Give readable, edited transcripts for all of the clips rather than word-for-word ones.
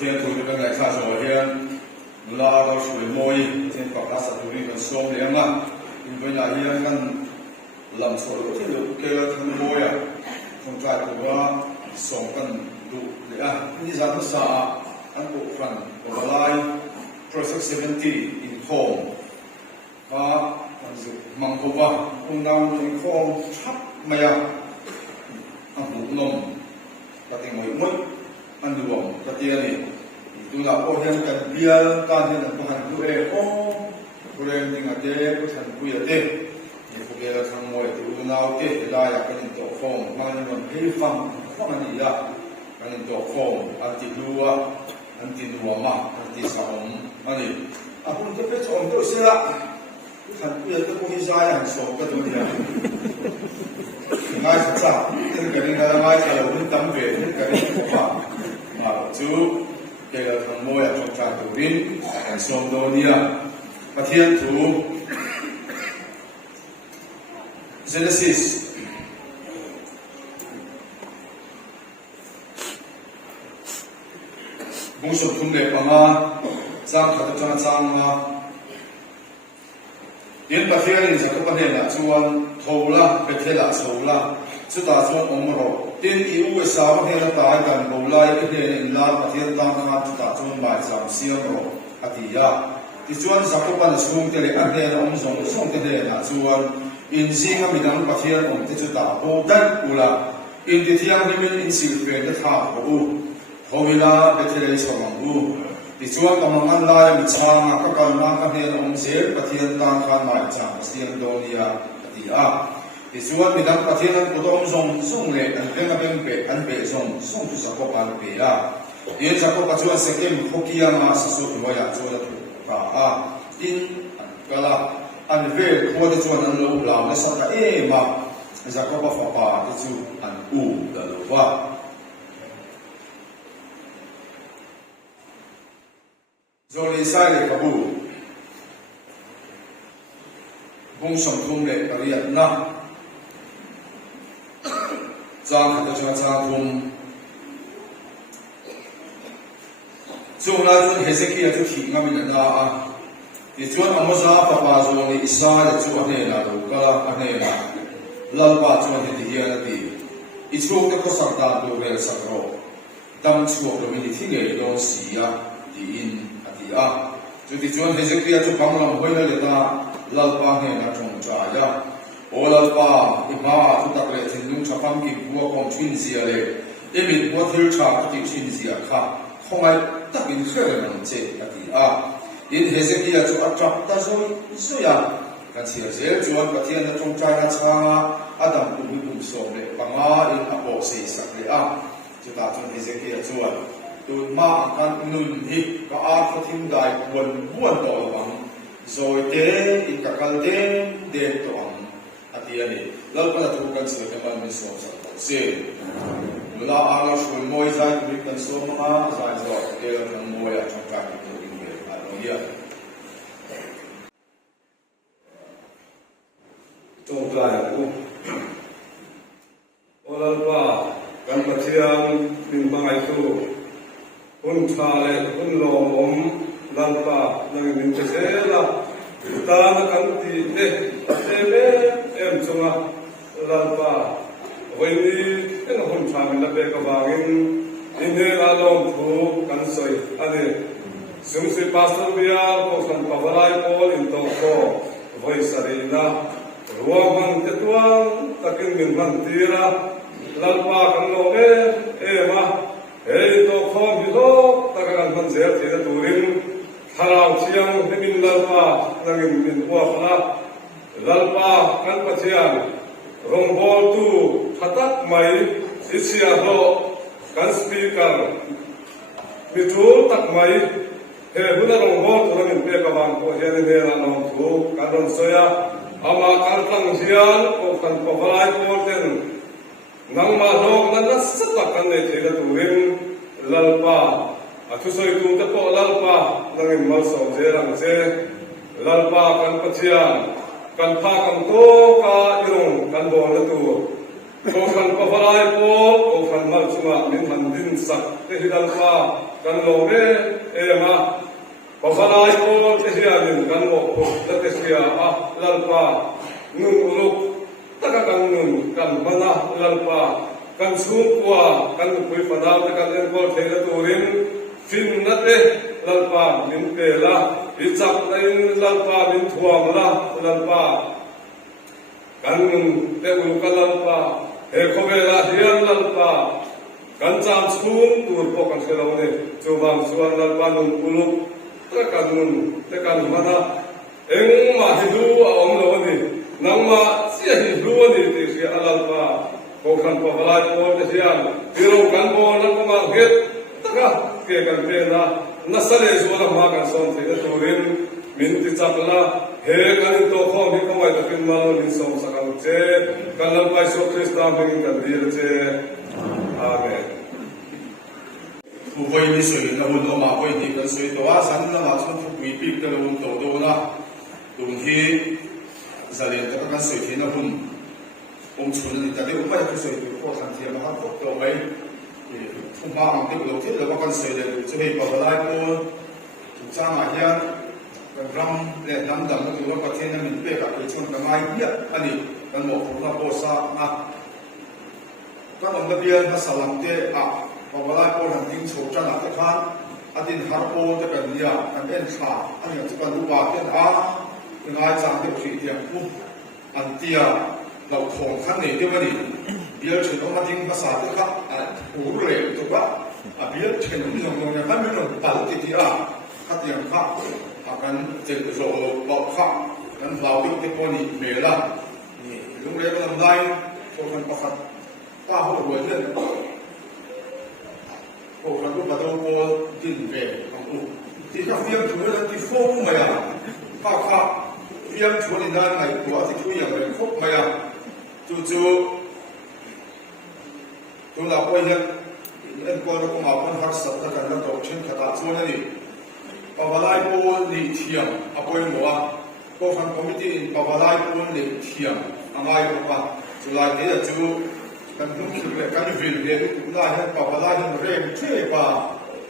天土就跟来看昨天拉到水摸一天把那土地跟松凉啊，因为那天跟冷错了，天就给了他摸呀，从在土啊松跟土的啊，你啥都啥，安部分我来 process 70 in home 啊，芒果啊，用到in home 差没呀，啊不弄，把定位没，安住我把定哩。ดูละโอเห็นกันเบียร์ตาเห็นกันพันผู้เอ๋โอ้ผู้เล่นจริงอ่ะเด็กผู้ชันผู้ยาเด็กนี่พวกเราทำมวยดูน่าเก๋ได้อยากเป็นตัวฟงมันมันให้ฟังฟังอันนี้ละเป็นตัวฟงอันที่ดูอ่ะอันที่ดูมาอันที่สองอันนี้อ่ะผมจะไปชมตัวเสียละผู้ชันผู้ยาเด็กผู้ที่ใช้อันสองก็ตัวเดียวง่ายสักจ้าที่กันนี่ง่ายแต่เราไม่ตั้งเวทที่กันนี่พวกเรามาจูเกี่ยวกับมวยจงใจตัววินสมโดนียประเทศถู Genesis บุญสมทุนเด็กมาสร้างขัดจังสร้างมาเรียนประเทศนี้จะก็ประเทศละชวนโทละประเทศละโซละสุดท้ายชวนอมรอtin EU sa ma he ta kan lo lai ke he in la pathian tang kha ta chon bai sam siam ro atia ti chuan zakopan sung te le an he om zong song te he na chuan in singa midang pathian om te chu ta ho dan ula in ti thiang ni min in sil pe te tha ho howila be te le chong u ti chuan kamangan lai mi changa ka kan na ka he om se pathian tang kha mai chang siam do nia atiaที่ส่วนมีดังประเทศนั้นก็ต้องส่งเลยอันเป็นอันเป็นส่งทุกสักปันเปียเดี๋ยวสักปัจจุบันเสกมพกิยามาสุดว่าอยากจะได้ถูกป่ะอินก็ละอันเวทหัวที่ชวนอันรู้เราและสักมาสักปัจจุบันที่ชวนอันอูเดลว่าโจลิไซเลกบูบุ้งสมทุมเลกเรียนนะจางขัดจังจางทุมช่วงนั้นจนเฮเซคีจะทิ้งมาเป็นนาที่ชวนอมซาปะปาจวนอิสราเอลชวนเฮนาดูก็ละอันเฮนาลลปาชวนเฮติเฮียนตีอิช่วงที่เขาสักตาดูเวลสักโรตั้งช่วงเราไม่ได้ทิ้งเลยโดนเสียดีอินอธิอาจุดที่ชวนเฮเซคีจะฟังลำห้วยเลยตาลลปาเฮนาจงใจโอลลปาอิมาทุกตะเกลทินนุ่งชะพังกิบัวกองชินเสียเลยเอมิดบัวทิลชาติชินเสียค่ะคงไอ้ตักอินเครื่องมันเจอดีอินเฮเซกีจะอัตราตาสุยากันเสียเสียจวนประเทศนั้นจงใจนะชาอาดัมอุบุบุสมเลยปังอาอินอโปสีสักเลยจุดตาจนเฮเซกีจวนดูมากันนุนฮิก็อาจทิ้งได้วนต่อวังโซยเตอินกักลเตเดตัวอาทิตย์นี้เราก็จะถูกกันสวยกันมันมีสองสัปดาห์เสียเวลาอาเราช่วยมวยใจมีกันสองมาใจก็เกี่ยวกับมวยช่างการตัวเองเลยอะไรอย่างจงใจกูโอลาป้ากันปัจจัยมีบางอย่างคุณชายคุณลมลาป้านั่งมินเจล่าตานักันตีเด็กเต็มเอ็มจงอ่ะลาป้าวันนี้เอ็งคุณชายมันเบกบางอินเดลาลงถูกกันสวยอันนี้สมศิษย์พาสต์วิอาร์พวกสันปวารายโพลินโตโกไว้สรีนะรวมกันเจ็ดวันตะกินมินวันตีระลาป้ากันโลเอมาเฮ้ยโตโคมิโลตะกันมันเสียทีละตูริมฮาราวเชียงให้มินลาป้านั่งมินหัวขลับลาป้ากันปัจจัยรงบอลตูขัดตักไม่อิสยาโดกันสปีกเกอร์มิทูตักไม่เฮ้บุญรงบอลตัวนั้นเป็นกบางคนเฮลิเดลานองทูกันรอนโซยาอามาการตั้งเชียนโอกันปวารายโพเทนนังมาโลกนั้นรัศตักกันในทีละตูริมลาป้าอาทุสอยตูตะโกลาป้านั่งมาสองเจรังเจลาป้ากันปัจจัยกันพากันโตกายุงกันบอลตัว โกขันปะพลายโปโกขันมัลชุงะมินหันดินสักเตหิดัลปากันโลเมเอมาปะพลายโปเตหิอานินกันโลโปเตเสียอะลัลปานุนอุลุกตะกะกันนุนกันบนะลัลปากันสูงกว่ากันคุยปะดาวตะกันเอ็นโกเทละตูรินฟินนัตเตลัลปามินเตละอิจักไนลัลปามินทวามละลัลปากันเตอุลุกลัลปาเฮโคเบลาเฮียนลัลปากันจามสูงตูรปอกันเสลาวเนจูบามสวนลัลปานุนอุลุกตะกันนุนตะกันบนะเอ็งมาฮิดูอาอมโลนีนังมาเสียฮิดูนีติเสียลัลปาโกขันปะพลายโปเตเสียนติโรกันโบนักมาเกตตะกะเกกันเปนะนัสเลสวะมากันสอนเตตูรินมินติจักละเฮกันโตข้อมีก็ไม่ตะเป็นมาลนิสงสังเจกันลังไปสุคริสตาเมกันดีเจอาเมนผู้ไว้ในส่วนนั้นหุ่นออกมาไว้ที่กันส่วนตัวสันนั้นมาชนทุกวีปีกันหุ่นโตโตนะตรงที่จะเรียนแต่กันส่วนที่นั้นหุ่นองค์ชนนี่แต่ได้ไม่ได้ส่วนตัวข้อสันเทียมนะครับตัวไว้ทุ่มบ้างที่เราที่เรากันส่วนเดียวจะให้ปะลายโปถูกจ้างมาเฮียกันรำและน้ำดำก็คือว่าประเทศนั้นมีเป๊ะกับชนกันมาเยอะอันนี้กันบอกของเราโบสานะก็ต้องเรียนภาษาลังเกะพอเวลาคนหันทิ้งโฉบจันทร์ท่านอดีตฮาร์โปจะเป็นเนี่ยอันเป็นขาอันนี้จะเป็นรูปแบบเป็นงานจางเดียวขีดเดียวปุ๊บอันเดียเราของขั้นนี้ที่วันนี้เบียร์เชิญต้องมาทิ้งภาษาที่ครับหูเร็วถูกปะเบียร์เชิญไม่ลงเนี่ยท่านไม่ลงตัดติดที่ขั้นเดียวครับกันเจ็บโซ่บอกครับนั้นเราที่ที่คนนี้เมล่านี่โรงเรียนก็ทำได้โชว์กันประคับป้าหัวรวยเรื่องโอ้กันก็มาดูโบดินเวของอูที่เขาเฟียมชวนแล้วที่โฟมมาอย่างป้าครับเฟียมชวนในด้านไหนตัวที่ช่วยอย่างไรครบมาอย่างจู่ๆตัวเราไปเนี่ยเอ็นก็เราก็มาพันหักสัตว์กันแล้วก็เช่นขนาดส่วนนี้ปะวลายโปนลิเทียมอาไปหมดก็ฟังคอมมิตี้ปะวลายโปนลิเทียมอะไรก็ว่าจุฬาเนี่ยจู่กันนุ่งคิดเลยกันวิลเนี่ยตุลาเห็นปะวลายเห็นเร่งเท่ป่ะ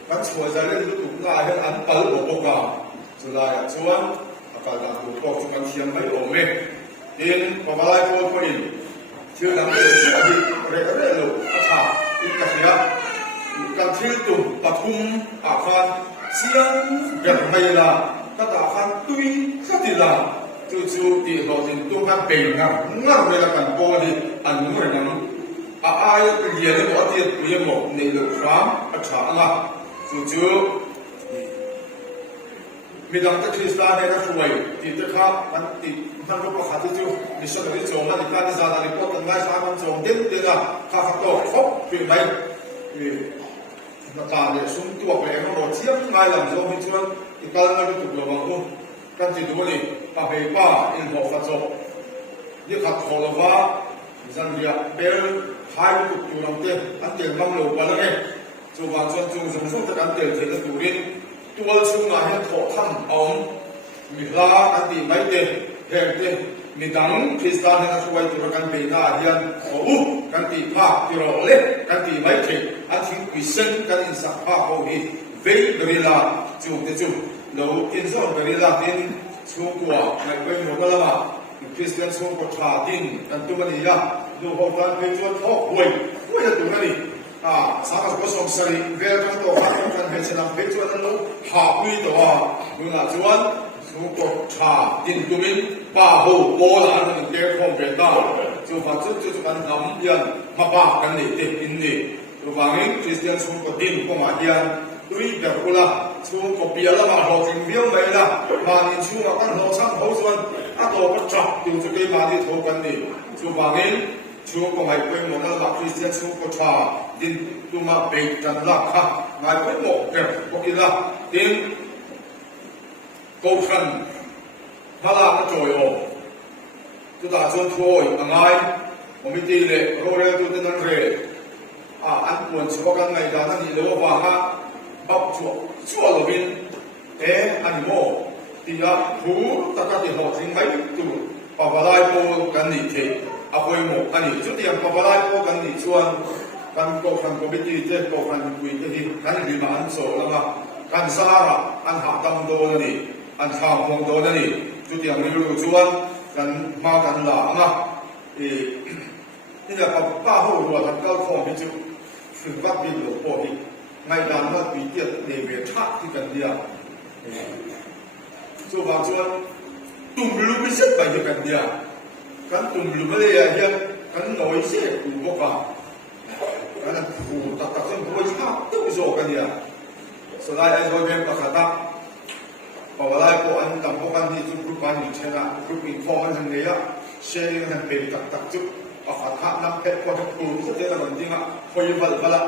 กันช่วยจะเล่นตุลาเห็นอันปัลบอกว่าจุฬาชวนอาการต่างๆก็จะกันเทียมไม่ออกเมฆเห็นปะวลายโปนคนนี้ชื่อหลังเรื่องชื่ออดีตเรื่องอะไรลูกอาชาอีกเสียกันที่ตุ่มปฐุมอาคารเสียงแบบไม่ละก็ตาคันตุยสักทีละจู่ๆที่เราถึงตัวกันเป็นงั้นเวลากันโปดีอันนู้นนั่นอายเรียนตัวที่ตัวยังบอกในเรื่องความอัจฉริยะจู่ๆมีดังที่คริสต์ในนักช่วยที่จะข้ามันติดท่านรู้ว่าขาดจู่ๆมีส่วนที่จงมันการที่จะได้รีพอร์ตง่ายสามันจงเด่นเด่นละข้าขัดตัวครบเป็นไรการเนี่ยสุ่มตัวไปเขาบอกเทียบง่ายหลังจากที่ชวนอีกการนึงถูกระวังอุ้มกันจิตดูนี่ป้าเบป้าอินโฟฟัดโซนี่ขัดขอละว่าจันเดียเบลหายถูกอยู่ลำเต้อันเดียบังหลบไปแล้วเนี่ยจู่บางส่วนจู่สมมติจะกันเดียเสร็จแล้วดูนี่ตัวชุ่มงานให้ถอดทั้งเอามีลาอันดีไม่เต้แห่งเต้มีดังคริสต์านให้ช่วยตัวกันเป็นหน้าเดียนโอ้กันตีภาคที่เราเล็กกันตีไม่เก่งอันที่วิเศษกันอินสักภาคเขาอีเวเวลาจู่เตจู่เราอินสักเวลาดินช่วงกว่าไม่เป็นหัวกะละคริสเตียนช่วงกว่าชาดินกันตัวนี้ยาดูพอกันเป็นช่วงทอกหวยจะตัวนี้สามารถผสมสรีเวลกันตัวกันเห็นสนามเป็นช่วงนั้นลูกหาวิตัวดูน่าชวนช่วงกว่าชาดินตัวนี้ป้าหูโบราณนั่นเกี่ยวกับเป็นต้าจู่ฟังจู่กันนำยันมาป้ากันนี่เด็กอินนี่ตัวฟังนี้คริสเตียนช่วงกว่าดินก็มายันตุยแบบกุลาช่วงกว่าเปียละมาหอจิงเบี้ยวไม่ละมาในช่วงกันหอช่างหอส่วนอาตัวก็จับอยู่จะได้มาที่โถกันนี่จู่ฟังนี้ช่วงกว่าไม่เป็นหมดแล้วคริสเตียนช่วงกว่าชาดินตัวมาเป็นกันละค่ะไม่เป็นหมดแบบพวกนี้ละดินกูฟันพระราชโจยโอจุดอาชนช่วยอะไรผมไม่ตีเลยโรเรตุเตนันเรอันควรช่วยกันในการนั้นนี่เรียกว่าบับชั่วลวินอันโมที่จะหูตะกัดที่หอดสิ่งไม่ตัวปะวะไลโปกันนี่เท อาคอยหมกอันนี้จุดที่ยังปะปะไล่พวกกันนี่ชวนกันก็คันก็ไม่ดีเจ้าก็คันคุยที่กันริมาอันโซแล้วก็กันซาระอันหักดำโดนนี่อันข้าวมองโดนนี่จุดที่ยังไม่รู้ชวนกันมากันหลานะนี่จะกับป้าหัวกันก็คงพิจุคือว่าเป็นหลวงพ่อที่ไม่ดันว่าปีเดียในเวทะที่กันเดียวส่วนบางส่วนตุ่มลูกไม่ใช่ไปที่กันเดียวกันตุ่มลูกไม่ได้ยังกันน้อยเสียตุ่มพวกเรากันผูตัดเส้นผู้ชายต้องโจกันเดียวสุดท้ายไอ้ตัวเป็นประคตาพอเวลาพวกอันต่างพวกกันที่จุดกรุ๊ปกันอยู่เช่นน่ะกรุ๊ปอินฟอร์มันทั้งนี้อ่ะเชื่อกันเป็นตัดจุดประคตานับเพชรพอจะปูสุดท้ายมันจริงอ่ะพอยิ่งบัลละ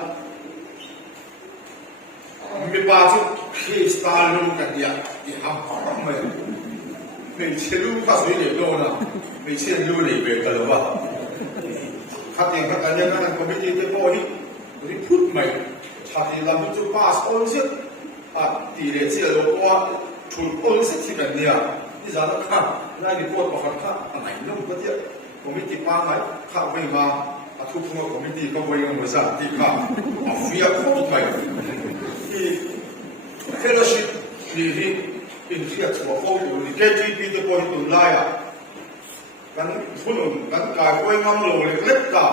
มีบาจุดที่สตาร์ลูกันเดียวที่ทำไม่เชื่อลูกข้าสวยเด็กโดนอ่ะไม่เชื่อลูกเลยเบรกกันหรือวะข้าเองข้ากันยังนั่งก็ไม่ดีแต่พอที่พูดใหม่ชาติเราไม่จุดป้าสโอนเสียตีเลเซียโลกว่าชุดโอนเสียที่แบบเนี้ยนี่จะต้องข้าไล่ดีพวกประคับข้าอะไรนู่นก็เดียวก็ไม่ติดป้าไหมข้าไม่มาทุกคนก็ไม่ดีก็ไม่ยังไม่ทราบที่ข้าเฟียโคตรไปที่เฟลชิพนี่เป็นเรื่องทั่วโลกอยู่นี่ KGB จะปล่อยตัวไล่กันฝุ่นกันกายปล่อยงำลงเล็กๆกา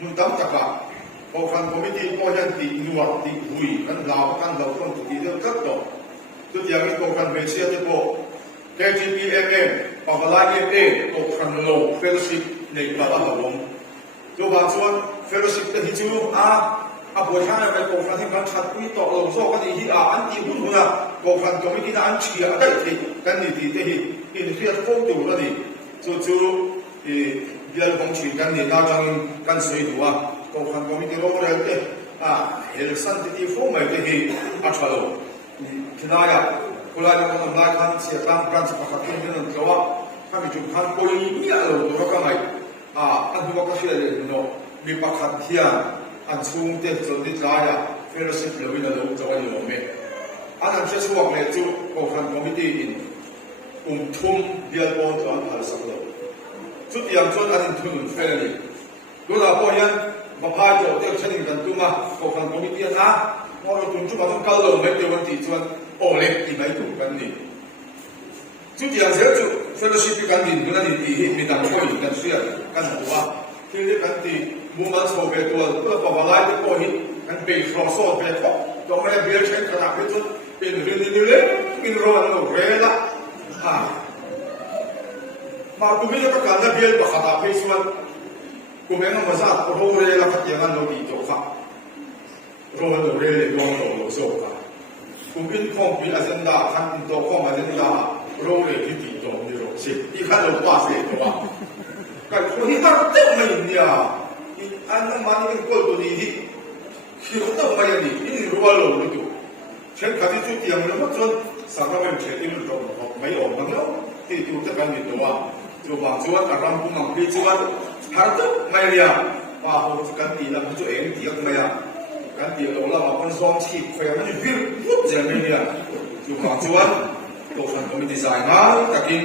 มุ่งตั้งตะกะพอคันคอมมิตี้พอยันตีนวดตีหุยกันลาวกันเราต้องตีเรื่องกัดต่อจุดอย่างนี้พอคันเวเชียจะพอ KGB MM ปากลาย MA ตกคันโลเฟลชิพในตลาดหลวงตัวบางส่วนเฟลชิพจะหิจูบัวท่าไปโกฟันที่มันชัดวิต่อลงโซ่กันอีที่อันที่หุ่นหุ่นโกฟันก็ไม่กินอันเชียได้ที่กันนี่ที่อินเทียร์โฟตัวแล้วนี่จู่เดี๋ยวผมชี้กันนี่น่าจะกันสวยตัวโกฟันก็ไม่กินโรคอะไรที่เฮลสันที่โฟไม่ที่อัชวาโลที่นั่นอ่ะคนละอย่างคนละคันเสียตังกันสักพักที่นั่นก็ว่าถ้ามีจุดคันโพลีมีอะไรตัวก็ไม่อันที่ว่าก็เชื่อเลยเนาะมีปักขัดเทียนอันสูงเต็มจนที่ลายเฟลชิพเลวินาลูกจะวันอยู่ไหมอันนั้นเชื่อช่วงเลยจู่โกฟันคอมมิตี้อินทุ่มเดียร์บอลจอนอะไรสักอย่างจุดอย่างจนอันนี้ทุ่มเฟลนี่ดูแล้วพอยันมาพายโจเดียวเช่นกันตุ้มาโกฟันคอมมิตี้นะว่าเราทุ่มจุดมาต้องก้าวลงไม่เดียววันที่จวนโอเล็กที่ไม่ถูกกันนี่จุดอย่างเชื่อจู่เฟลชิพกันดินดูนั่นที่มีแต่คนอยู่กันเชื่อกันหัวที่นี่กันที่มุมนั้นโซเวียตตัวเพื่อปะไล่ที่พอนี้กันเป็นครอสโซ่เป็นพอตัวไม่ได้เบียร์เช่นขนาดที่สุดเป็นเรื่องนี้เลยเป็นโรนโลเรล่ะมาคุไม่ได้ประกาศนะเบียร์ประกาศไปส่วนคุไม่งั้นมาซาโรเรล่ะขัดยังงั้นโลดีโจค่ะโรนโลเรล่ะโรนโลโซ่ค่ะคุเป็นของเป็นอาเซนดาขันเป็นตัวของอาเซนดาโรเรที่ดีโจนี่โรสิที่ขันโลป้าเสียตัวกันคนที่ตั้งเต็มไม่เนี่ยอันนั้นมันเป็นคนตัวนี้ที่เขาต้องมาอย่างนี้นี่รู้ว่าเราไม่ดูเช่นคดีจุดที่ยังไม่รู้จนสังคมเป็นเช่นที่มันตรงไม่ออกมาแล้วที่ดูจะกันมีตัวจูบางส่วนอารมณ์มันพิจารณาหาตัวไม่เรียบว่าเขาจะกันตีแล้วมันจะเองตีกันไม่ได้กันตีเราแล้วมันซ้อมชีพเขามันวิ่งปุ๊บจะไม่เรียบจูบางส่วนตัวคนก็มีดีไซน์นะแต่กิน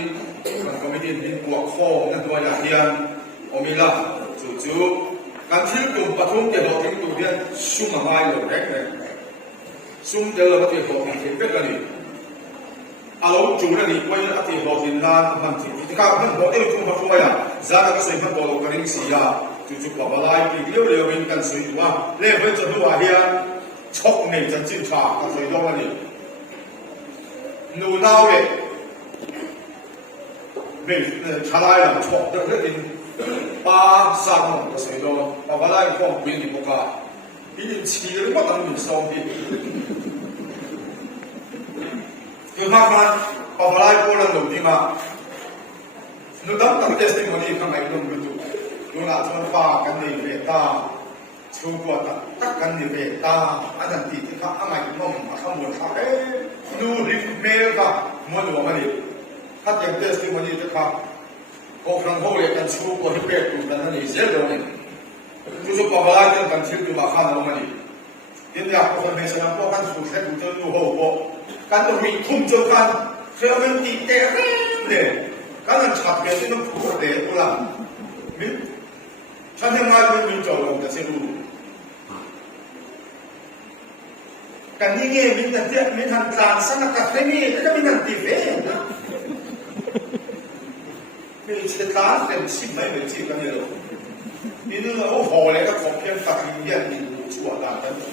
มันก็ไม่ได้เป็นพวกข้อนั่นตัวอย่างเดียวโอมิล่าจู่การที่กลุ่มปฐมเดี๋ยวถึงตัวเดียนสุ่มมาอยู่แรกเลยสุ่มเดี๋ยวเราจะบอกถึงเป็นกันนี่อารมณ์จู่นั่นนี่วันนี้อาทิตย์บอกถึงนานมันที่ข้าวมันบอกเอ้ยทุ่มมาทุ่มมาจะก็ใส่พันตัวกันนี่สิยาจู่ๆบอกว่าปีเลี้ยวเป็นกันสวยตัวเลี้ยวไปจะดูว่าเฮียช็อกเนี่ยจะจิ้มชาก็สวยตัวนี่หนูน่าเว้ยไม่ชาลายหลังช็อกเดี๋ยวเรื่องป้าสร้างก็สวยตัวป้าว่าได้พวกวินนี่พวกก็ปีนี้ชีริบ้านมันซ้อมดีคือมากมันป้าว่าได้พวกนั้นหนุ่มที่มาหนุ่มตั้งเทสติโมนีข้างในหนุ่มดูหนุ่มน่าจะป้ากันนี่เวต้าชูกว่าตักกันนี่เวต้าอันนั้นที่ข้างในนุ่มข้างบนข้างดูริฟเมลก็มันดูมันดีถ้าเต็มเทสติโมนีจะข้าโอ้ครั้งโหดกันชูกว่าที่เป็ดดูกันนั่นนี่เสียดายนี่จู่ๆพอเวลาเดินกันชิลดูมาข้างเรามันนี่ยินดีกับคนไม่ใช่นะพวกกันสูดแค่ดูเจอดูโหโหกันต้องมีทุ่มเจอกันเครื่องมันตีเตะเนี่ยกันนั่นฉับเกิดที่ต้องพูดเตะกูละมี min chan he ngai min jo lo ta se lu kan ni nge min ta tia min han tlan san ka fe ni ta min han ti ve na mi chi ta fen si mai me chi ka ni lo ni no o ho le ka ko pien ta ki yan ni chu wa da ta ni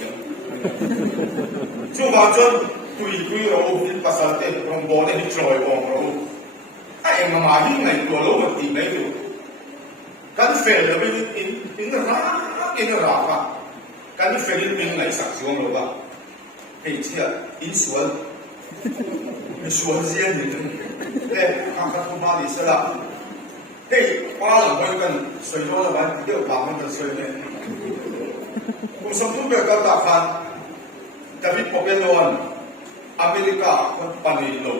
chu ba chon kui ro fin pasal te rong bo ne hi troi bong ro ai ma ma hi ngai to lo ma ti mai lo kan fe le min in ra fa kan fe min ngai sak chuang lo ba hei chia in suan mi suan zian ni le ka ka tu ma li sa la hei pa la ko kan soi lo la ban de ba man kan soi ne ku sam tu be ka ta khan David Popelon Amerika kon panilo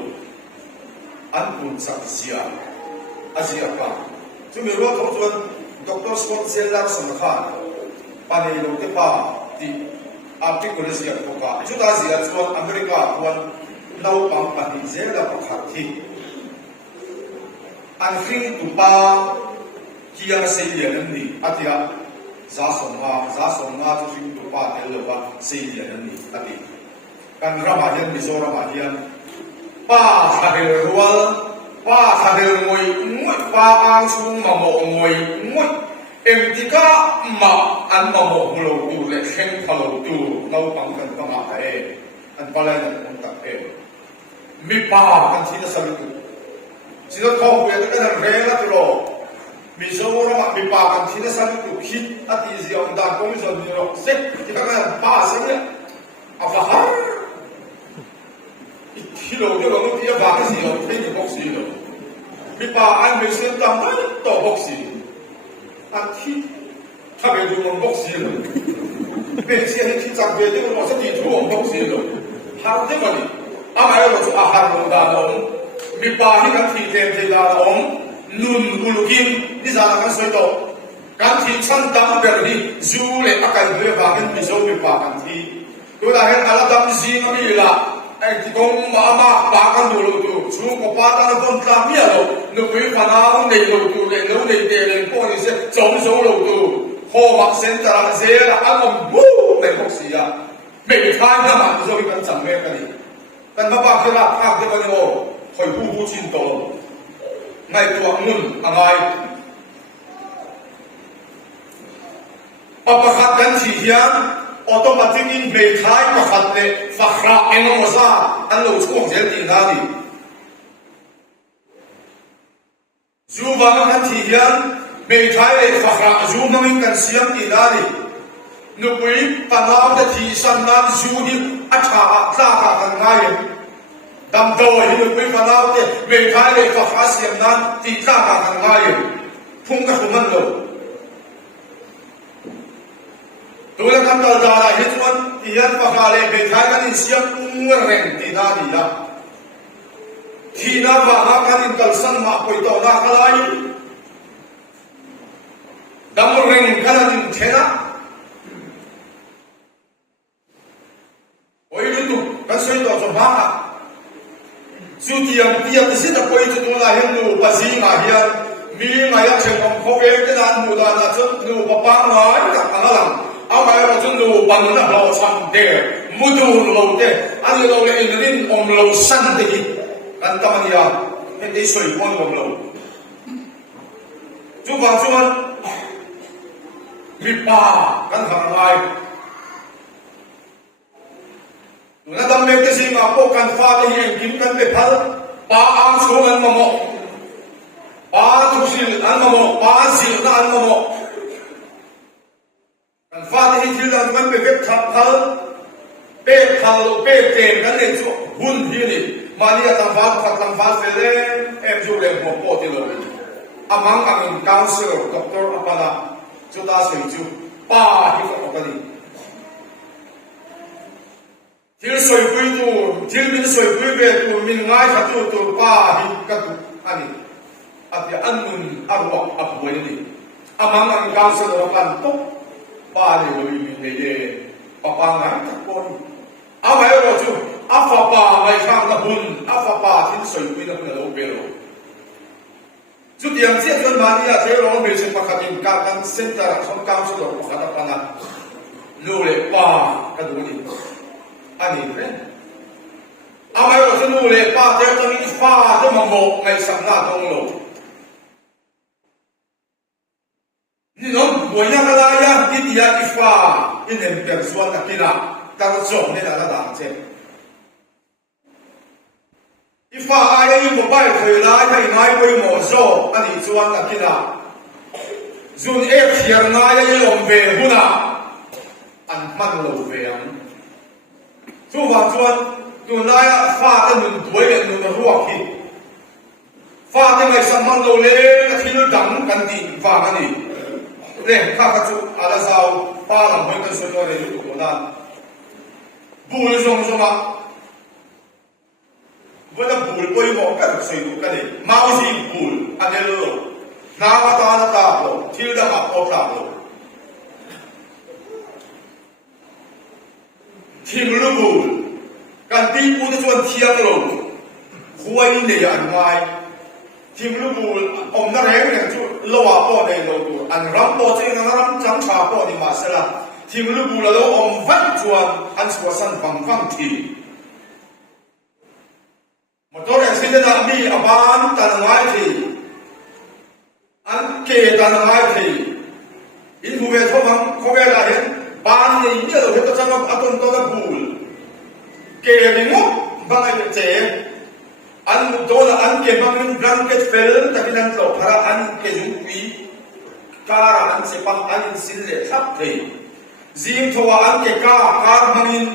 an pun sak sia Asia pa chu mi ro tho chuan Dr. Scott Zeller sam khan panilo te pa ti article sia ko ka chu ta sia chuan Amerika kon lau pam pani zela pakhat thi an khing tu pa kia sei lian ni atia za som ma chu khing tu pa tel lo ba sei lian ni ati kan rama hian Mizoram hian pa thadel rual pa thadel ngoi pa ang chung ma mo ngoi emtika ma an ma mo hulo tu le khen phalo tu nau pang kan pa ma e an pala na kon ta e mi pa kan thina salu tu sino ko pe ta kan re la tu lo Mizoram mi pa kan thina salu tu khit ati zion da ko mi zon ni ro se ti ka pa se ya afahar Hilo de lo ti ya ba si lo pe ni boxi lo mi pa an me se ta ma to boxi an ti ta be du mon boxi lo be si he ti ta be de lo sa ti du mon boxi lo ha de ba ni a ma lo chu a har lo da lo mi pa hi kan ti te te da lo nun ulugin ni za kan soi to kan ti chan dam be ni zu le akan be ba kan mi zo mi pa kan ti do da hen ala dam zi ma mi la ai ti kong ma ba kan do lo tu chu ko pa ta na kon ta mi lo no wi fa na nei lo tu le no nei de le ko ni se zong zo lo tu ho ma sen ta ra ze la an mo bu me ko si ya me ta na ma zo bi kan chang me ka ni kan ma ba ke la ta de ba ni o hoi bu chin to ngai tu ngun angai pa khat kan chi hian automatic in me thai pa khat le fakhra eno moza an lo chuang zel ti na ni zu ba kan thi hian me thai le fakhra zu mangin kan siam ti na ni nu pui pa na da thi san na zu ni a tha tla ka kan ngai dam do hi nu pui pa na te me thai le fakhra siam na ti tla ka kan ngai phung ka man lo Tula kan dal dala hi chuan tian pakha le be thai kan in siam reng ti na ni la thi na wa ha kan in kal san ma poi to na khalai dam reng kan in thena oi lu kan soi to so ba su tiam pia ti sin da poi chu tu la hen lu pa zi ma hian mi ma ya chen kom kho ve ke dan mu da na chu lu pa pa ngai ka ka lang Amai ra chun lu pan na lo cham de mudu lo de an lo le in rin om lo san de hi kan ta man ya he de soi pon om lo chu ba chuan mi pa kan thang ngai na dam me ke sing a po kan fa de hi kim kan be phal pa ang chung an mo pa thu sil an mo pa sil na an mo kan fa de hi thil an man be vek thap phal pe tem kan le chu hun hi ni mani a tam fa se le em ju le mo po ti lo amang ang council Dr. Apala chu ta sei chu pa hi ko ka ni thil soi pui tu thil min soi pui be tu min ngai kha tu pa hi ka tu ani atia annun arwa apoi ni amang ang council Apala to pa ni lo mi me ye pa ngai ta ko ni a mai ro chu a fa pa mai khang na hun a fa pa thin soi pui na lo be lo chu ti yang sia tuan mani ya saya orang beri sepakatin kakan sentra songkang sudah kata pana lule pa kadu ni ani kan amai ro lule pa dia tu ni pa tu mambo ngai sang na tong lo ni non boya kala ya di dia ifa ini persuan nak kira kalau jom ni dah dah cek ifa ai yu mo bai khoi lai thai ngai poi mo zo ani chuan na kina zun e thiar ngai ya lom ve huna an man lo ve ang chu wa chuan tu lai fa ta nun duai le nun ruak ki fa ta mai sam man lo le na thil dang kan ti fa ka ni le kha ka chu ala zau pa lam hoi kan so no le yu ko na bu le zong zong ma wala bul boy mo ka sai du ka ni mau si bul anelo na wa ta na ta lo thil da ma ko ta lo thim lu bul kan ti pu ta chuan thiang lo huai ne ya an mai thim lu bul om na reng ne chu lo wa po ne lo du an ram po che na ram chang cha po ni ma sa la thim lu bul lo om van chuan an chua san bang bang thi motor accident ami aban tanangai thi an ke tanangai thi in huwe thomang khowe la hen ban ni ni lo he ta chang aton to da bul ke ni mo bangai che an do la an ke bangin blanket fel takinan lo phara an ke jung pi kara an se pang an sin le thap thi zim thowa an ke ka kar mangin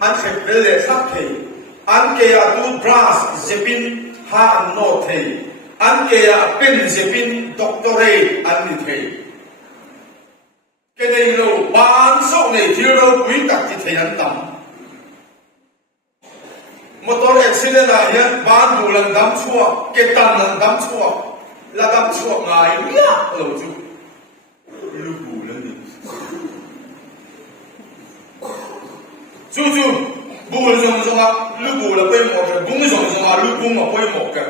an se fel le thap thi an ke ya toothbrush zepin ha an no thei an ke ya pen zepin doctorate an ni thei ke nei lo ban so nei thil ro pui tak ti thei an tam motor accident a hian ban du lan dam chua ke tan lan dam chua la dam chua ngai ya lo chu lu bu lan ni chu bul zong zong a lu bu la pe mo ke bung zong zong a lu bung ma pe mo ke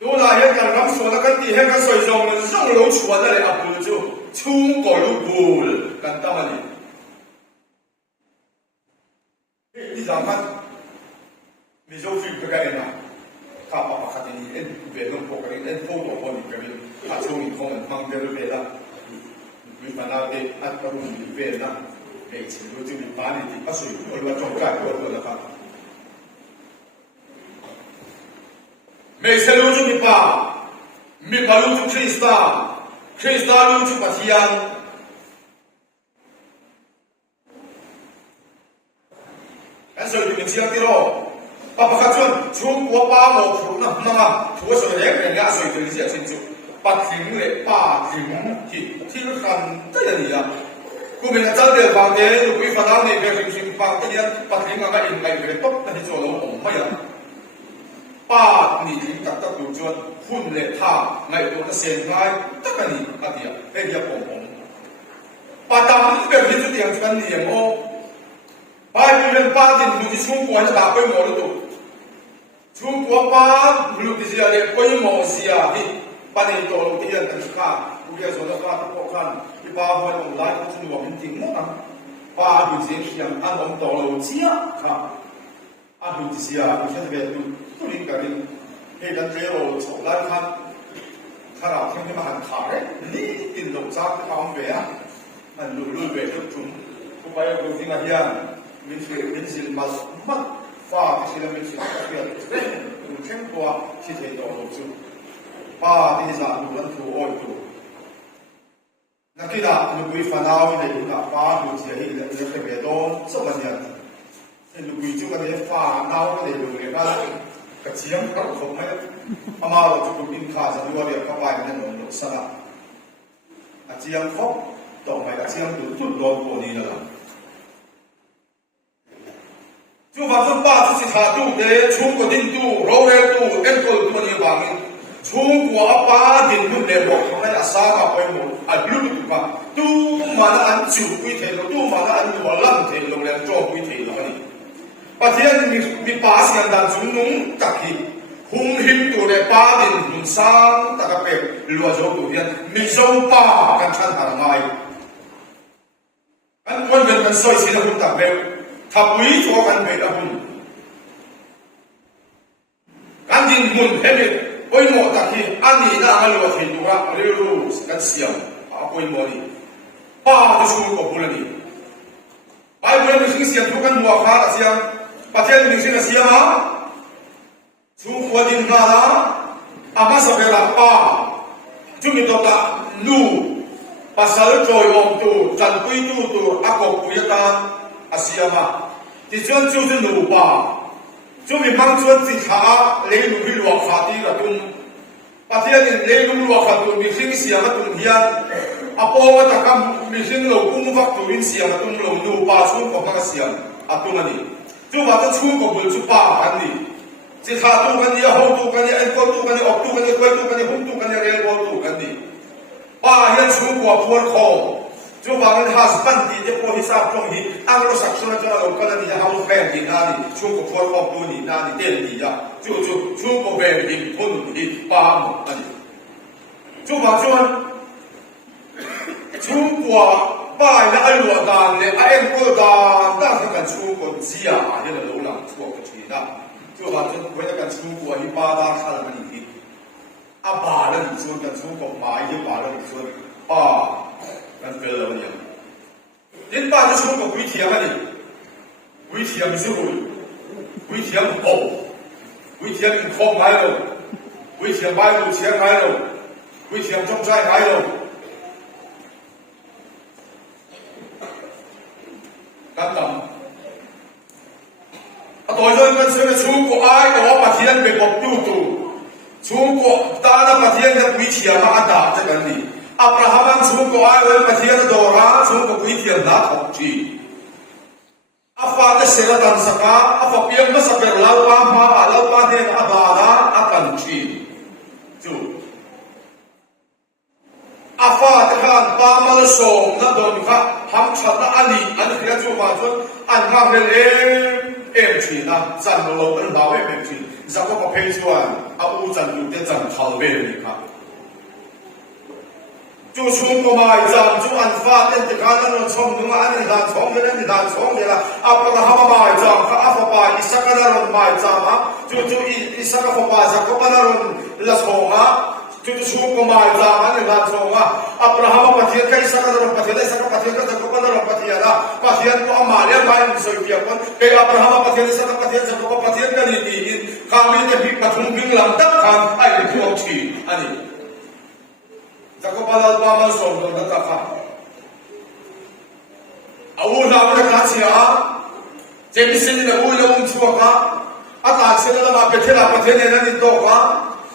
do la he kan ram so la kan ti he kan soi zong le zong lo chua da le a bu chu chung ko lu bul kan ta ma ni ni za man mi zo fi pe ka ni na ka pa pa ka ni en be no po ka ni en po do po ni ke ni a chu ni ko mang de lu be la mi pa na de at ka ru ni be na每次都就把你的把水我把中干我的话，每次都就你把，没把路就克里斯塔路就把天，但是你们这样的咯，把看准中国把毛裤那我说的人家水的这清楚，把停嘞把停很这样的呀。กูเป็นเจ้าเดือดบางเดย์ลูกวิฟานาเนี่ยเป็นชิมบางที่นี่ปัจจุบันก็อินไปเป็นต๊อกแต่ที่โจเราผมไม่ละป้าหนีถึงตัดดูจนหุ่นเล็กท่าในตัวเสียงง่ายตักกันนี่อะไรอ่ะเฮ้ยอย่าผมป้าดำเป็นที่สุดอย่างกันนี่อย่างโอ้ป้าเป็นป้าที่ดูที่ชุ่มกวนจะด่าไปหมดเลยตัวชุ่มกวนป้าดูที่เสียเลยไปหมดเสียที่ป้าเนี่ยตัวเราที่ยังกันข้ากูแค่ส่วนข้าทุกพวกท่านที่ป้าหอยลงไล่ก็จะรวมเป็นจริงหมดนะป้าดูเสียงเขียนอันนั้นตัวเราเสียครับอันดูที่เสียกูแค่จะเป็นดูลิงกันนี่ให้ดันเจ้าโฉบไล่ท่านถ้าเราเที่ยงที่มาหันขาเลยนี่ติดหลงซักทำเบียมันลุยเบียทุกชุมกูไปกูที่มาเฮียมินสิลมามัดฟ้าที่เรามินสิลก็เปลี่ยนกูแค่ตัวที่เทตัวหลงชุมป้าที่สามดูวันถูอ้อยตัวนักกีฬาลูกวิฟานาวในดูนักป้าดูเสียให้เลือกเบียดโดนสักวันเนี่ยลูกวิจุกันเนี่ยฟ้านาวในดูเนี่ยก็กระเชียงกระขมไหมอามาเราจะดูอินคาจะดูว่าเดี๋ยวเข้าไปในหนุ่มสระกระเชียงครบต่อไปกระเชียงดูจุดโดนตัวนี้แล้วจู่ว่าต้นป้าจะสิขาตู้เดี๋ยวชุ่มกับดินตู้โรเรตู้เอ็นตัวตัวนี้บางชุ่มกว่าป้าดินนุ่นเดี๋ยวบอกทำไมอาสามาไปหมดอันรู้ถูกป่ะตู้มาแล้วอันจู่กุยเทลตู้มาแล้วอันหัวลั่นเทลโรงแรมโจ้กุยเทลแล้วนี่ประเทศมีป้าเสียงดังจุ่มนุ่งจักรี หุมหิมตัวในป้าดินหุ่นสร้างตะกะเป็ดลัวโจกตัวเฮียนมีโจป้ากันชันหาง่ายอันคนเป็นสวยสีละหุ่นตักเบลทับวิจัวกันเบลละหุ่นกันดินหุ่นเห็นโอ้ยหมดตะกี้อันนี้น่ามาลัวถิ่นตัวเร็วๆกันเสียงโอ้ยหมดนี่ป้าจะชูกับบุญนี่ไปบุญมีสิ่งเสียงทุกกันหัวฟ้าเสียงประเทศมีสิ่งเสียงฮะชูหัวดินนาละอามาสเปร่าป้าจุดตัวละลูภาษาโจยองตูจันปุยตูตูอากบปุยตาอาเซียมาที่ชวนชูจนูป้าจุดมีมังชวนสิขาเลี้ยงลูกหลวงขาตีกระตุ้มประเทศนี้เลี้ยงลูกหลวงขาตุ้มมีสิ่งเสียงกระตุ้มเฮียนอาโปวัตกรรมมีสิ่งเหล่ากุ้งฟักตุ้มเสียงกระตุ้มเหล่านูป้าชูกับมังเสียงอาตุ้มนี่จุดว่าจะชูกับบุญชูป้าอันนี้สิขาตู้กันนี่ห้องตู้กันนี่ไอ้ก้นตู้กันนี่ออกตู้กันนี่กล้วยตู้กันนี่หุ่นตู้กันนี่เรียนบอลตู้กันนี่ป้าเฮียนชูกว่าพวนคอจูบางเงินหาสปันตีจะพอฮิซาบตรงนี้อังโลสักชนจะเรากันนี่จะหาลูกแบงกินนานี่ชูกว่าพวนคอตัวนี่นานี่เด่นดีจ้ะชูกว่าแบงกินทุนนี่ป้าหมดอันนี้จูบางชนชูกว่าป้าเนี่ยไอ้หลวงดานเนี่ยไอ้เอ็มก็ดานตั้งแต่กันชูกว่าเสียเฮียนเราหลังชูกว่าทีนะ就把这为了กัน出国一巴达看了你阿爸了你说กัน出国买一把了你说啊กันเกินแล้วเนี่ยยิ่งป้าจะ出国วิเทียมนี่วิเทียม是วิเทียมโอ้วิเทียมคงไง咯วิเทียมไม้路钱ไง咯วิเทียม中菜ไง咯กันดำตัวย้อนกันซึ่งชูกว่าไอ้ตัวปะเทียนเป็นกบตู้ตู้ชูกว่าตาหน้าปะเทียนจะวิเทียมมาอันดับจะกันนี่อับราฮัมชูกว่าไอ้วันปะเทียนโดราชูกว่าวิเทียมนัดหกจีอัฟฟาเตเสระตันสก้าอัฟเปียมมาสเปร์ลาวามาลาวาเดนอับาราอัตันจีจูอัฟฟาเตกันปามาลส่งนัดโดนค่ะทำชัดนะอันนี้คือจูมาจนอันมาเฮเอ็มชีนะจันโลเป็นบ่าวเอ็มชีจะก็ประเภทชวนอาอูจันอยู่ที่จันทาเบลนี่ครับจูชุมก็มาจันจูอันฟ้าเต็นติการนั่นชมนึกว่าอันนี้ด่านชมนี่ด่านชมนี่ละอัปละฮามาจันข้าอัฟปาอิสักนารุนมาจันฮะจูอิสักฟปาจักก็ปนารุนละชงฮะจูชุมก็มาจันอันนี้ด่านชงฮะอัปละฮามาปะเทียนใครสักนารุนปะเทียนสักปะเทียนก็จะก็ปนารุนปะเทียนนะปะเทียนก็อามาเลี้ยงไปมันสวยเพียงคนเกี่ยวกับอัปละฮามาปะเทียนสักปะเทียนสักก็ปะเทียนกันนี่ข้ามีแต่พิปัทุมพิงหลังตั้งทางไอ้พวกชีอันนี้จะก็ปาลปามันส่งตรงนั้นตั้งค่ะอาวุธเราไม่ได้เสียเจมิสินเนี่ยอาวุธเราอุ้มชัวร์ค่ะอาตาเสียแล้วมาเป็นเทลาประเทศเนี่ยนั่นนี่โตค่ะ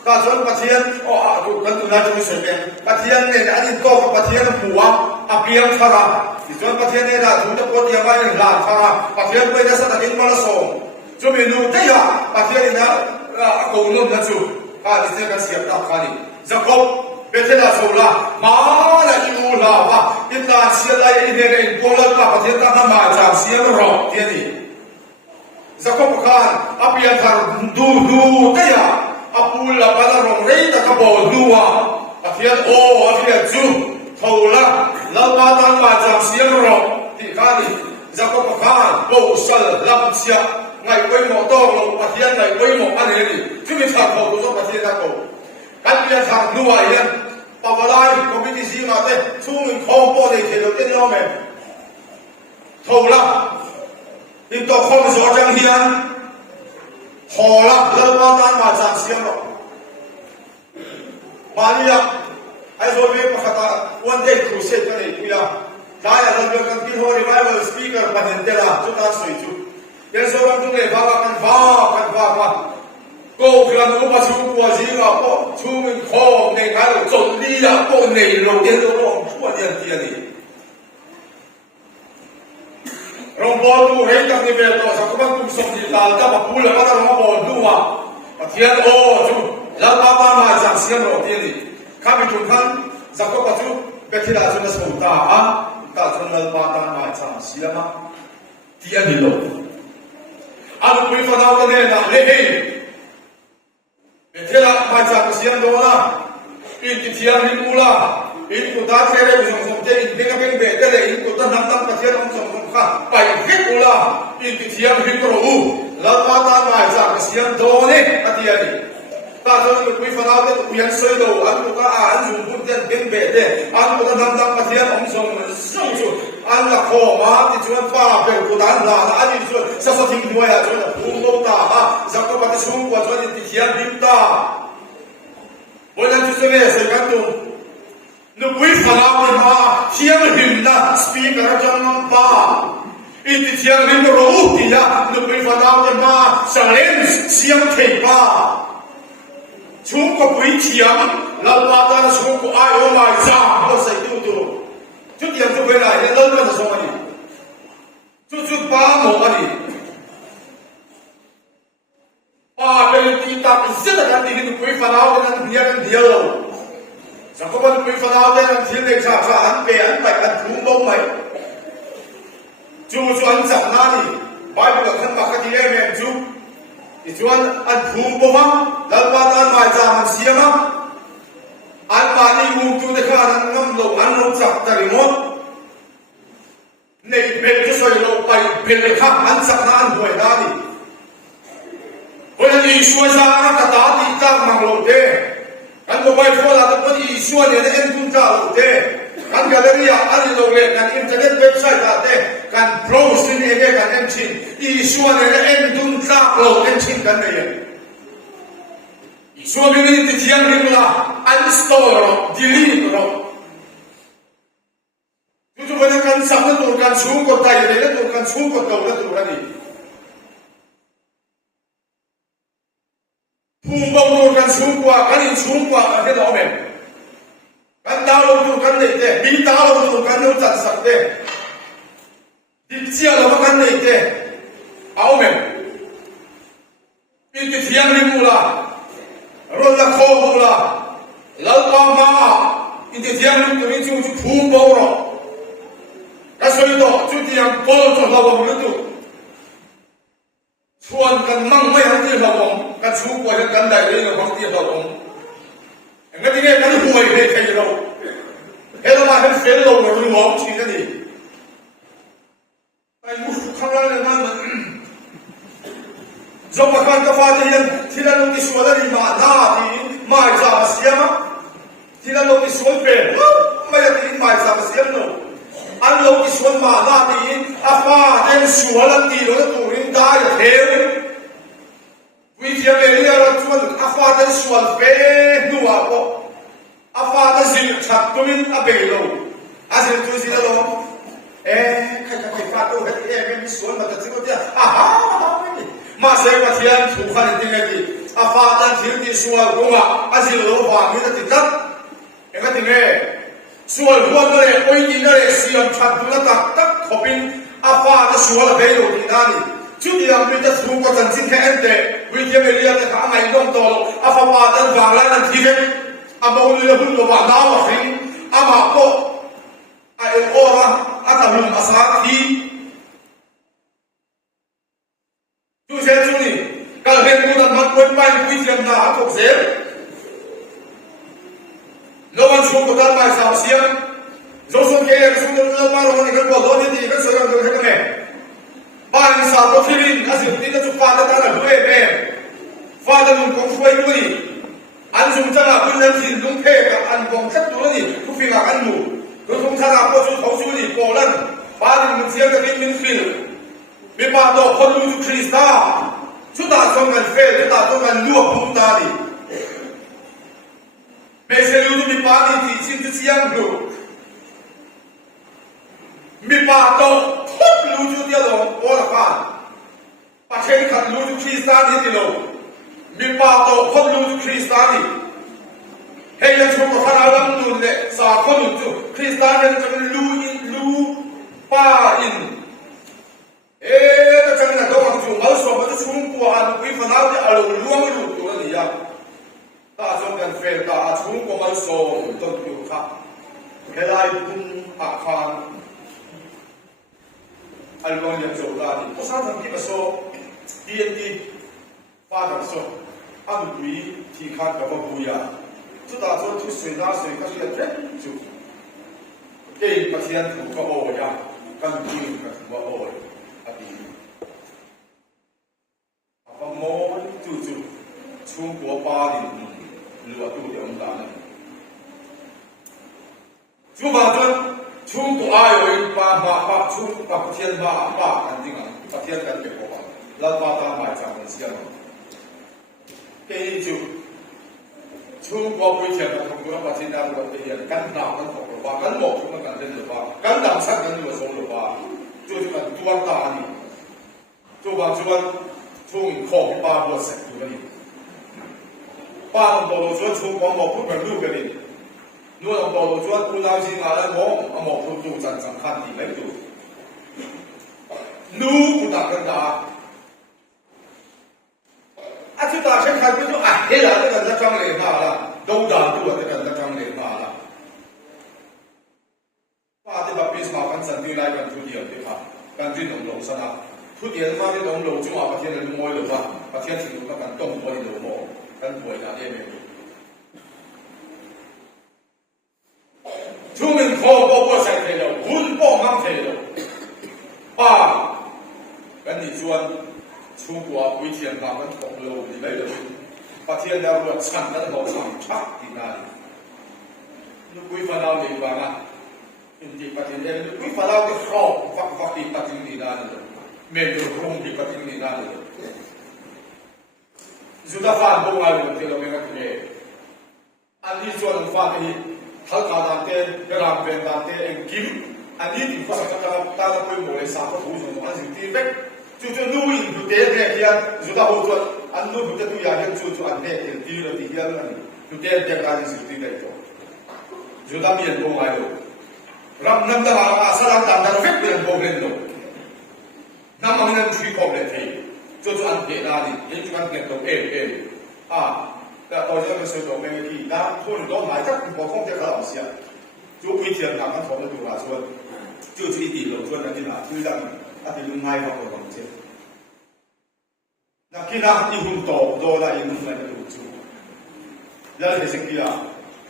ตาชนประเทศอ๋อดูกันดูน่าจะมีเสียงประเทศเนี่ยอันนี้โตกับประเทศหัวอาเปียงฟาราที่ชนประเทศเนี่ยนะถูกจะปวดยังไงเนี่ยหลานฟาราประเทศไม่ได้สถานีมาละส่งจะมีลูกได้ยังประเทศเนี่ยนะกูนุ่มนะจูข้าที่จะเสียบตับข้านี่จะครบเป็นเทลาโซล่ามาละอีอูลาวะอินลาเสียไลอินเดนโกลับประเทศตั้งมาจากเสียมรอเที่ยนี่จะครบข้าอาเปียงทางดูได้ยังอาปูละบาลรงเรย์ตะกบอดูว่าอาเทียนโออาเทียนจูเท่าละแล้วมาตั้งมาจากเสียมรอที่ข้านี่จะครบข้าโบสัลลำเสียไงไปหมอต้องลงปะเทียนไงไปหมออันนี้นี่ที่มีทางเขาตัวปะเทียนนะกูกันเปลี่ยนทางดูอะไรเนี่ยปะวะไลคอมมิตี้ซีมาเต้ช่วงเขาปอดเขียนเต้นยอมไหมเท่าละนี่ตัวข้อมสอจังเฮียนหอละแล้วมาตั้งมาจากเสียงหรอกมาเนี่ยไอ้โซเวียตประกาศวันเด็กครูเซตกันเลยคุยละได้แล้วเรากันกินหัวรีไวเวอร์สปีกเกอร์ประเด็นเดล่าจุดนั้นสวยจุดยังโซลังตรงนี้ว่ากันก็คือเราไม่ชูกัวจีก็ชูมันคอในการจนดีละก็ในโลกเดียวก็ชั่วเดียวนี่เราบอกดูเห็นกันในเวลาสักวันตุ้มส่งดีลาจะมาพูดแล้วก็เราบอกดูว่าเทียนโอ้จูแล้วป้ามาจากเสียงโลกเดียวนี่ข้ามีทุนท่านสักวันจูเบทีลาจุนส่งตาตาจุนแล้วป้ามาจากเสียงเทียนนี่โลกอันคุยฟังเอากันเนี่ยนะเฮ้ mai cha ka siam do na in ti thiam hin ula in ku ta chere bi song song te in benga beng be te le in ku ta nam tam ka thiam ong song song kha pai hit ula in ti thiam hin ro u la pa ta mai cha ka siam do ne atia ni ta so ni ku fa na te ku yan soi do an ku ta an jung bun ten beng be te an ku ta nam tam ka thiam ong song song chu an la kho ma ti chuan pa be ku dan la na ani chu sa sa thing mo ya chu na pu mo ta ha za ko pa ti chung ko chu ni ti thiam hin ta Bolan tu se ve se kanto no pui fala ma thiam him na speaker jang pa in ti thiam him ro ti ya no pui fala ma salen siam thei pa chung ko pui thiam la pa ta chung ko ai o mai za ko sai tu tu tu tiam tu ve la ye lo ka so ma ni tu pa mo ma ni ability ta zina kan di ni pui fanao kan dia kan dia lo sa ko ban pui fanao de kan thil le cha cha an pe an pai an thu mo mai chu an chak na ni bible ka khan ma ka di em chu i chuan an thu mo ma dal ba dan mai cha han sia ma an ma ni mu tu de kha an ngam lo an lo chak ta ri mo nei be chu soi lo pai be le kha an chak na an hoi na ni When you show Zara Katati Manglote, and the wife for the body show an Entunta, and Galleria, Adilore, and internet website out there can browse in a neck and engine, issue an Entunta, engine can be. So we need the Tiamilla and store, delete. You do when you can summon to consume or tie to consume or already. Pumbo kan sungkwa kan in sungkwa kan no men kan dalo tu kan nei te bi dalo tu kan no chan sak te dikcia lo kan nei te au men in ti thiam ni mula ron la kho mula lal pa ma in ti thiam ni tu ni chu pumbo ro ka soi do chu ti yang ko cho lo bo lu chuan kan mang mai han ti lawong kan chu ko kan dai le no bang ti lawong ngai ti ne kan huai he thai lo he lo ma han fel lo ru mo chi na ni ai mu khang la na ma zo ma kan ka fa ti yan ti la lo ki suala ni ma na ti mai za ma siama ti la lo ki sual pe mai ti mai za ma siam no an lo ki sual ma na ti a fa den suala ti lo tu rin da ya he we dia beria ra chuan a fa den sual pe nu a ko a fa da zil chat tu min a be lo a zil tu zil lo kai fa to he men sual ma ta ti ko dia ma se pa thian thu khan ti ngai ti a fa dan thil ti sual ko ma a zil lo wa mi ta ti tat nga ti nge sual huan le oi ni le siam chat tu la tak tak khopin a fa da sual be lo ti na ni chu ti am mi ta thu ko chan chin khe en te we dia beria ta kha ngai dom to a fa pa dan wang la nan thi ve a bo le hun lo wa na wa hin a ma ko a e ora a ta lum asa thi chu se chu ni kal hen ku dan ma ko pai pi thiam na a thok se no one should go down by Samsiam. Those who care to the Maron and Bologna, the Veteran of the Hekame. Buying South of Hirin as if needed to Father Dana do a man. Father Munkofuay, and Zumtana, Williams, Lumpega, and Bonkatuni, Kufina Anu, Kukumtana, Hosuli, Poland, Father Mutia, Minfield. Bipato, Holu to Krista, Sudatom and Fair, Datom and Lua Pumtari. Mais c'est lui qui parle ici, c'est Tiang Blue. Mais pardon, tout le monde dit alors, on la fait. Parce que quand le monde Christian dit alors, mais pardon, tout le monde Christian dit. Et il y a tout le monde qui a l'âme, ça a connu tout. Christian est comme loup, pas in. Et le temps là, donc, on va se mettre sur un point, on va faire alors loin de tout le monde. Ta trongกันเฟลตาชุ่มก็มันโซมต้นอยู่ครับเฮลายบุญอาคารอัลบอนยังโจลาดิเพราะฉะนั้นที่มาโซดีนดีฟาดังโซ อันวีที่ขาดกับบุญยาจุดอาจจะทุกสิ่งน่าสิ่งก็เสียเจ็บจุดเกี่ยประเทศถูกก็โอ้ยกันจริงก็ถือว่าโอ้ยอดีตพอมองจุดช่วงหัวปลาดิหรือว่าตัวเดียวกันช่วงบางจุดช่วงตัวไอ้โอ้ยปลาช่วงประเทศปลากันจริงอ่ะประเทศกันเป็นพวกแล้วปลาตามหมายจับมันเสียเกี่ยจุดช่วงก็ไปเที่ยวกับคนประเทศนั้นก็ไปเที่ยวกันดาวกันของหรือว่ากันหมอกมันกันเดินหรือว่ากันดาวสักกันหรือว่าสองหรือว่าจุดมันตัวตานี่จุดบางจุดช่วงของปลาบัวเสร็จอยู่นี่ปลาต้องบอกว่าช่วงของหมอกพูดเป็นรูปกันนี่นู่นต้องบอกว่าอุณหภูมิอะไรหมอกหมอกพูดดูสำคัญที่ไม่ดูนู่นกูตัดกันดาอาจุดอาเช่นใครก็จะอ่ะเฮ้ยล่ะแต่กันจะจังเลยมาละดูด่าตัวแต่กันจะจังเลยมาละว่าที่แบบปีสมากันสันติไลกันทุเดียวที่ครับกันที่หนองหลงสนะทุเดียวมาที่หนองหลงจังหวะประเทศนั้นมวยหรือว่าประเทศที่รู้กันต้องมวยหรือโมกันป่วยนะเอ็มช่วงนึงโคก็บ่ใส่เทโลหุ่นป้องมั่งเทโลป้ากันนี่ชวนช่วงกว่าวิเทียนมามันของโลกนี่ไม่เลยประเทศเราเลือกชั้นนั้นเราสั่งชักที่นั่นลูกวิฟาเราดีกว่านะจริงๆประเทศเราลูกวิฟาเราที่ครอบฟักที่ประเทศนี้นั่นเลยเมนูโรงที่ประเทศนี้นั่นเลยจุดฟ้าบงอะไรที่เราไม่กันเลยอันนี้ส่วนฟ้าที่ทัลกาดันเตนกระลำเป็นดันเตนกิมอันนี้ที่ฟ้าจะตาเราเป็นโมเลสามก็ถูกส่งมาสิ่งที่เล็กจุดนู้นจุดเดียวกันจุดที่หัวอันนู้นจุดที่ยาเห็นจุดอันเดียวกันที่เราที่เดียวกันจุดเดียวกันสิ่งที่ได้ตัวจุดที่มีอะไรบ้างไอ้ลูกรับน้ำตาลอาสาตามตามเฟกเป็นบ้างเล่นลูกน้ำมันนั่นช่วยคอมเลที่จุดอันเดียวกันนี่จุดอันเดียวกันแต่ตอนนี้เราสื่อตรงไปที่น้ำทุ่นต้นไม้จักเป็นพอคงจะกระหล่ำเสียจุดวิเทียนน้ำมันของเราดูว่าส่วนจุดที่ดีเราส่วนนั้นที่น่าช่วยดังอาทิตย์ลุงไม้เขาบอกเช่นนักกีฬาที่หุ่นโตโดนอะไรนุ่มไม่รู้จุดแล้วในสิ่งที่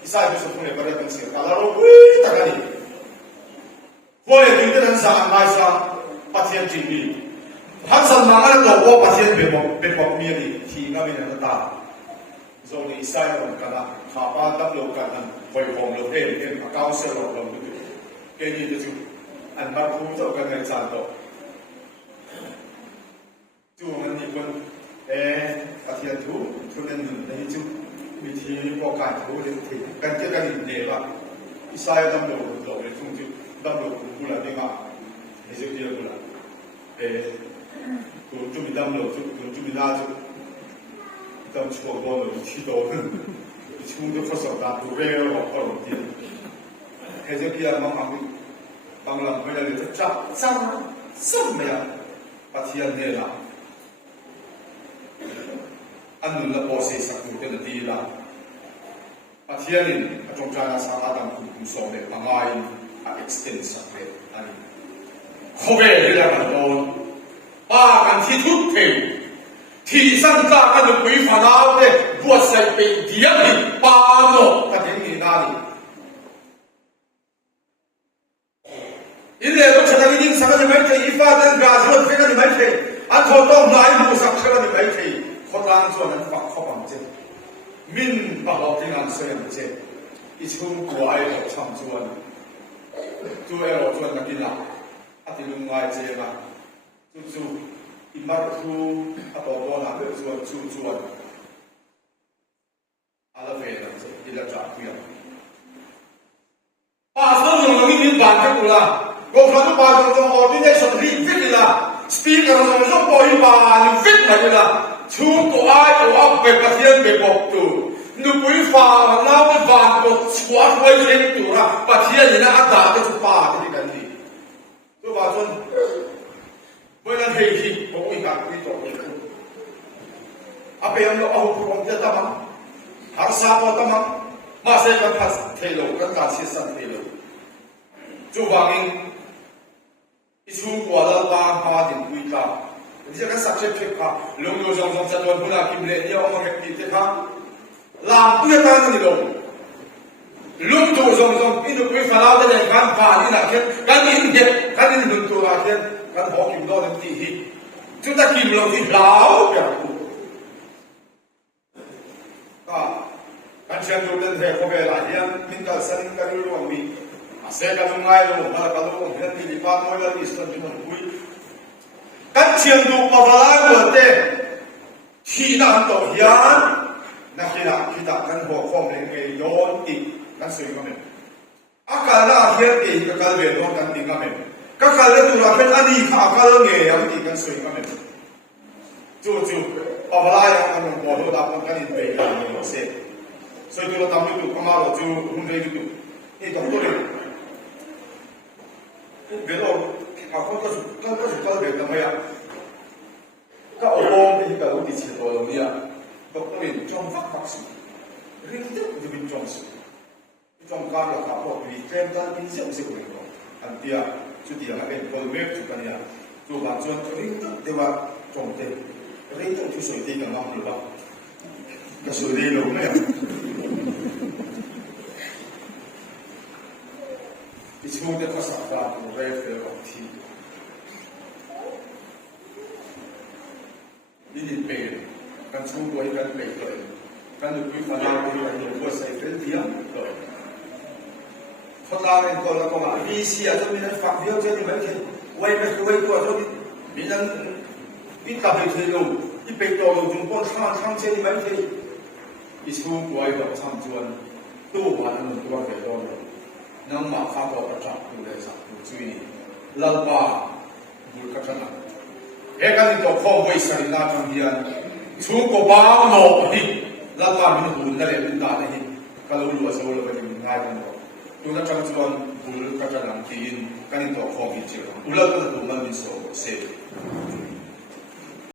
อิสราเอลสุดท้ายก็ได้เป็นเสียแต่เราวิ่งตะกันนี่พอเลยถึงจะนั้นสั่งไม่สั่งปฏิเสธจริงดีท่านสั่งมาแล้วเราว่าปฏิเสธเป็นบอกมีอะไรที่น่าเป็นอันตรายโซนอิสราเอลกันนะข้าพเจ้าตั้งโลกันนั้นไฟของเราเองก้าวเสียเราลงด้วยเกี่ยงจุดอันบัดคุ้มเจ้ากันในจานโตจู่มันนี่คนประเทศทุกนั้นหนึ่งในจู่วิธีป้องกันทุกเรื่องที่กันเกี่ยวกับอินเดียอิสราเอลดำรงตัวในทุ่งจู่ดำรงกุลาดีมาในจุดเดียวกุลาตัวจู่มีดำรงตัวจู่มีนาจู่ดำชัวร์บอลที่โตช่วงที่เขาสอบตามตัวเร็วออกตลอดที่เฮ้ยจะเกี่ยวกับบางลำไม่ได้เลยจะจับซ้ำไม่ได้ประเทศเนี่ยละอันนั้นละโอเซสักตัวเป็นดีละประเทศนี้จงใจนะสาธารณกุศลเนี่ยบางอย่างextend สักเลยอันนี้เขาเรียกอะไรกันโดนป้ากันที่ทุกเที่ยวที่สังกัดกันอยู่ปีฟ้าดาวเนี่ยบวชใส่เป็นเดียร์นี่ป้าโน่ประเทศนี้นั่นอินเดียต้องชนะยิ่งสักกันไม่ใช่อีฟ้าดันบราซิลสักกันไม่ใช่อันทอต้องนายผู้สักกันไม่ใช่คนต่างส่วนนั้นฝักเข้าบังเจมินปะเราที่งานเสียงเจอิชุมกวายเราช่างส่วนตัวเราส่วนนักกีฬาอาทิตย์ลุงไงเจมาจู่อิมาร์ทูอัตโตโตนักส่วนส่วนอะไรเวรเจอิลักษณ์เพียงป้าสนุกมีบานกันกูละก็พระนุบาลจงออดิเนชั่นรีฟิตละสปีกเกอร์จงปล่อยบานฟิตมาเลยละช่วงตัวไอ้ตัวอับเป็นประเทศเป็นบอกตัวนุบุยฟ้าน้ำเป็นบานก็สวดไว้เช่นตัวละประเทศนี้นะอาดาเป็นสุภาพที่กันดีตัวบาจนเมื่อนั้นเฮกิบอกอีกการคุยต่ออีกอาเปียมเราเอาพร้อมจะทำมันหาสาบทำมันมาเสกพัดเทโลกันการเสียสันเทโลจู่บางอินช่วงกว่าเราบางมาถึงคุยกัน ที่จะสักเช็ดเช็ดค่ะลงโยจงจงจัดวันพุทธกิมเลนี่เอามาเก็บที่ค่ะลามเพื่อตานี่ลงลุงตัวจงจงอินุวิฟาลาได้เลยการผ่านนี่นะเช่นการอินเดียการอินลุนตัวเช่นการหอกกิมโดนที่หิจุดตะกิมลงที่ลาวอย่างกูก็การเชื่อมโยงเรื่องเหตุเขาเป็นอะไรเนี่ยมินกัลสันกันรู้ว่ามีเสกกันลงไงลงมากันลงเห็นที่ลิบานมวยแล้วอิสราเอลมันคุยกันเชื่อมดูปะลายหัวเต้ที่นั่นต่อยันนักกีฬาที่ตัดกันหัวข้อมเองโยนติดกันสวยงามอากาศน่าเฮียตีกับการเวทโดนกันติดงามก็การเล่นตัวเป็นอดีตข้าการเงี้ยติดกันสวยงามจู่ๆปะลายยังกันหัวโดนดับกันอินเดียกันเสก所以เราทำให้ดูประมาณเราจะหุ่นเร็วดูนี่ต้องตัวเลยเวลาเขาก็สุดก็เด็กทำไมอ่ะก็เอาบอลที่กับลูกที่เชียร์ตัวเราเนี่ยก็ตัวเองจงฟักสุดเรื่องที่จะเป็นจงสุดจงการเราขับรถมีเทรนด์การเป็นเสี่ยวคนเดียวอันเดียจุดเดียวให้เป็นคนเว็บจุดกันเนี่ยตัวบางส่วนเรื่องเดียวว่าจงเต็มเรื่องที่สวยดีกันมากหรือเปล่าก็สวยดีลงเนี่ยที่ช่วยได้ภาษาดาบเรียกเรื่องที่นี่ดิเป็นการช่วยด้วยกันเป็นเลยการดูวิฟานาเป็นการดูว่าใส่เป็นเดียวเลยเขาตามเป็นคนละคนอ่ะมีเสียจะมีนั้นฝักเดียวจะมีไหมที่ไว้ไม่คือไว้ตัวจะมีนั้นวิตาเป็นที่ลงที่เป็นตัวลงจงป้อนข้างเช่นนี้ไหมที่ที่ช่วยด้วยแบบทำจวนตู้มาทั้งหมดตัวเดียวเลยน้ำมาข้าวเราประจับดูเลยสักดูช่วยนี่ลัลบ้าบุญกัจจนาเอกนิตัวข้อวิสัยนาทางเดียนชูกบ้าโนนี่ลัลบ้ามินบุญนั่นแหละเป็นตาเนี่ยก็รู้ว่าสิ่งเราเป็นง่ายกันหมดดูนั่นจังจวนบุญกัจจนาที่ยินกันตัวข้อวิจิตรอุลาก็ดูมันมีโซ่เสพ